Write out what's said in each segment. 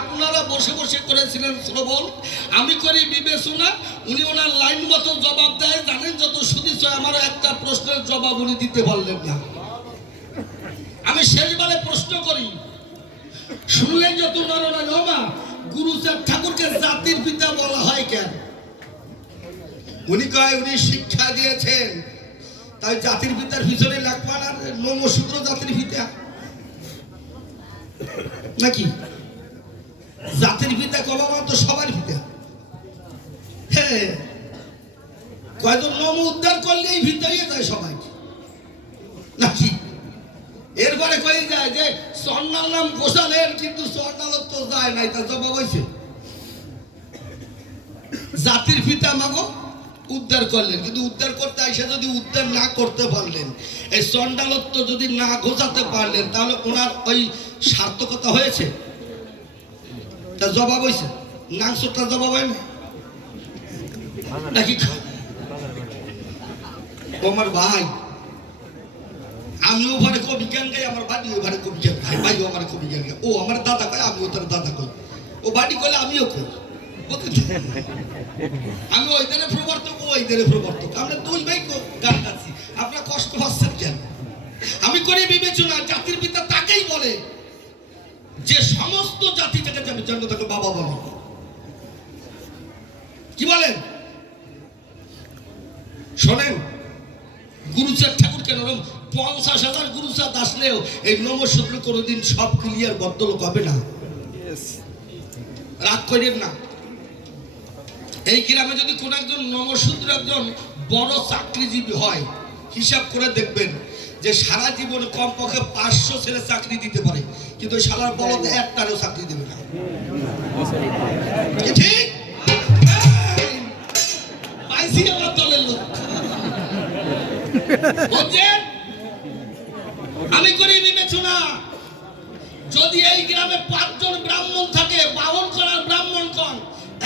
আপনারা বসে বসে করেছিলেন শ্রবণ। আমি করি বিবেচনা, উনি ওনার লাইন মতো জবাব দেয়, জানেন যত সুদিস আমার একটা প্রশ্নের জবাব উনি দিতে পারলেন না। আমি শেষবারে প্রশ্ন করি, শুনলেন যত নরনা নমা গুরুচাঁদ ঠাকুরকে জাতির পিতা বলা হয় কেন? উনি কয়, উনি শিক্ষা দিয়েছেন। তাই জাতির পিতার পিছনে লাগবার আর নমশূদ্র জাতির পিতা। নাকি? জাতির পিতা কবা তো সবার পিতা। হ্যাঁ নম উদ্ধার করলেই ভিতরিয়ে যায় সবাই। নাকি? এরপরে কয়ে যায় যে স্বর্ণাল নাম গোসালের, কিন্তু স্বর্ণাল তো যায় নাই, তার জবাব হয়েছে জাতির পিতা মাগো উদ্ধার করলেন, কিন্তু উদ্ধার করতে আইসা যদি উদ্ধার না করতে পারলেন, এই চণ্ডালত্ব যদি না ঘোষাতে পারলেন, তাহলে ওনার ওই সার্থকতা হয়েছে? তার জবাব হয়েছে নাংশটার জবাব হয় নাকি আমার ভাই আমিও ওখানে কবি জ্ঞান গাই আমার বাড়ি ওখানে কবি জ্ঞান গাই ভাইও আমার কবি জ্ঞান গাই ও আমার দাদা কয়, আমিও তার দাদা কই। ও বাড়ি কইলে আমিও কই। আমি ওই দিনে প্রবর্তক ওই দিনে প্রবর্তক। আমরা দুই ভাই গান গাচ্ছি। আপনারা কষ্ট পাচ্ছেন কেন? আমি করি বিবেচনা, জাতির পিতা তাকেই বলে যে সমস্ত জাতি থেকে যাবে জন্ম তাকে বাবা বলে। কি বলেন? শোনেন ঠাকুর কেন পঞ্চাশ হাজার গুরুচাঁদ আসলেও এই নমসূত্র কোনোদিন সব ক্লিয়ার বদল হবে না। রাগ করেন না। এই গ্রামে যদি কোন একজন নমসূত্র একজন বড় চাকরিজীবী হয় হিসাব করে দেখবেন যে সারা জীবনে কমপক্ষে পাঁচশো ছেলে চাকরি দিতে পারে। কিন্তু সালার বলতে একটারও চাকরি দেবে ঠিক পাইছি আমার দলের? আমি করি বিবেচনা। যদি এই গ্রামে পাঁচজন ব্রাহ্মণ থাকে বাহন করার ব্রাহ্মণ কন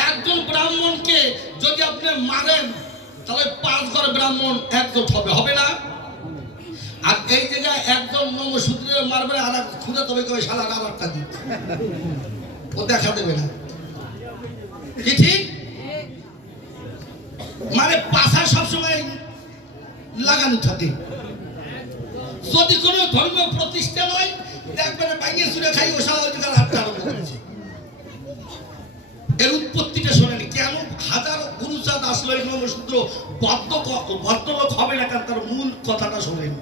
একজন ব্রাহ্মণকে যদি আপনি মারেন, তাহলে পাঁচ ঘর ব্রাহ্মণ একজোট হবে। হবে না? আর এই জায়গায় একজন নমসূত্রে মারবে আর খুঁজে তবে কবে সালা আবারটা দিন ও দেখা দেবে না। কি ঠিক? মানে পাশা সবসময় লাগানো থাকে। যদি কোনো ধর্মীয় প্রতিষ্ঠা নয় দেখবেন বাইরে সুরে খাই, ও সারা হাতটা আরম্ভ করেছে। এর উৎপত্তিটা শোনেন কেন হাজার গুরুচাঁদ আসলো এই নমসূত্র বদ্ধ ভদ্রলোক হবে না কারণ তার মূল কথাটা শোনেন।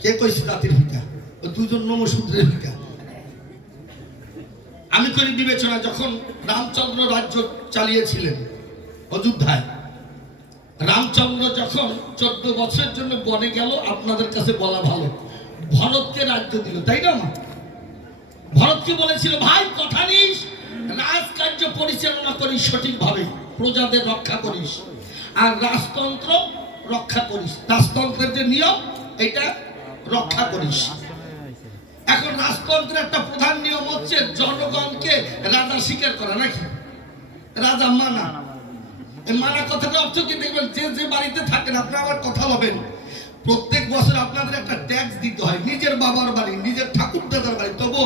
কে কইছে জাতির পিতা ও দুজন নমসূত্রের পিতা আমি বিবেচনা যখন রামচন্দ্র রাজ্য চালিয়েছিলেন অযোধ্যায়, রামচন্দ্র যখন চোদ্দ বছরের জন্য বনে গেল, আপনাদের কাছে বলা ভালো। ভরতকে রাজ্য দিল, তাই না? ভরতকে বলেছিল, ভাই, কথা নিস রাজকার্য পরিচালনা করিস সঠিকভাবে, প্রজাদের রক্ষা করিস, আর রাজতন্ত্র রক্ষা করিস। রাজতন্ত্রের যে নিয়ম, এটা রক্ষা করিস। এখন রাজতন্ত্রের একটা প্রধান নিয়ম হচ্ছে জনগণকে রাজা স্বীকার করা, নাকি? রাজা মানা। মানা কথাটা অর্থ কি? দেখবেন যে যে বাড়িতে থাকেন আপনারা আবার কথা হবেন প্রত্যেক বছর আপনাদের একটা ট্যাক্স দিতে হয়, নিজের বাবার বাড়ি, নিজের ঠাকুর দাদার বাড়ি। তবু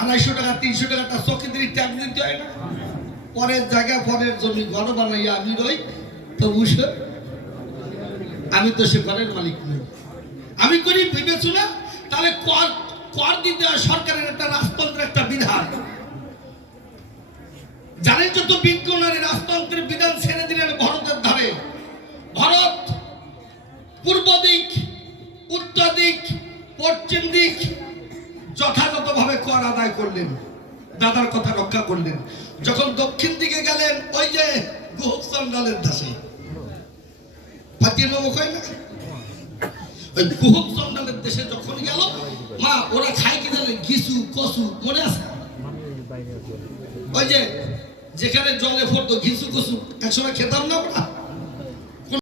আড়াইশো টাকা, তিনশো টাকা একটা চকিদারি ট্যাক্স দিতে হয় না? পরের জায়গা পরের জমি ঘর বানাইয়া আমি রই তবু সে আমি তো সে ঘরের মালিক নই। আমি করি বিবেচনা, তাহলে কর কর দিতে হয় সরকারের একটা রাজতন্ত্রের একটা বিধান। জানেন যত বিজ্ঞ নারী রাজতন্ত্রের বিধান ছেড়ে দিলেন ভারতের ধারে। ভারত পূর্ব দিক, উত্তর দিক, পশ্চিম দিক যথাযথভাবে কর আদায় করলেন। দাদার কথা রক্ষা করলেন। যখন দক্ষিণ দিকে গেলেন, ওই যে গুহচন্ডালের দাসে ফাটিয়ে নমক হয় না ওই গুহচন্ডালের দেশে যখন গেল মা, ওরা খায় কি জানেন? ঘিসু, কসু, মনে আছে? ওই যে, যেখানে জলে পড়তো ঘিসু, কসু, একসময় খেতাম না আমরা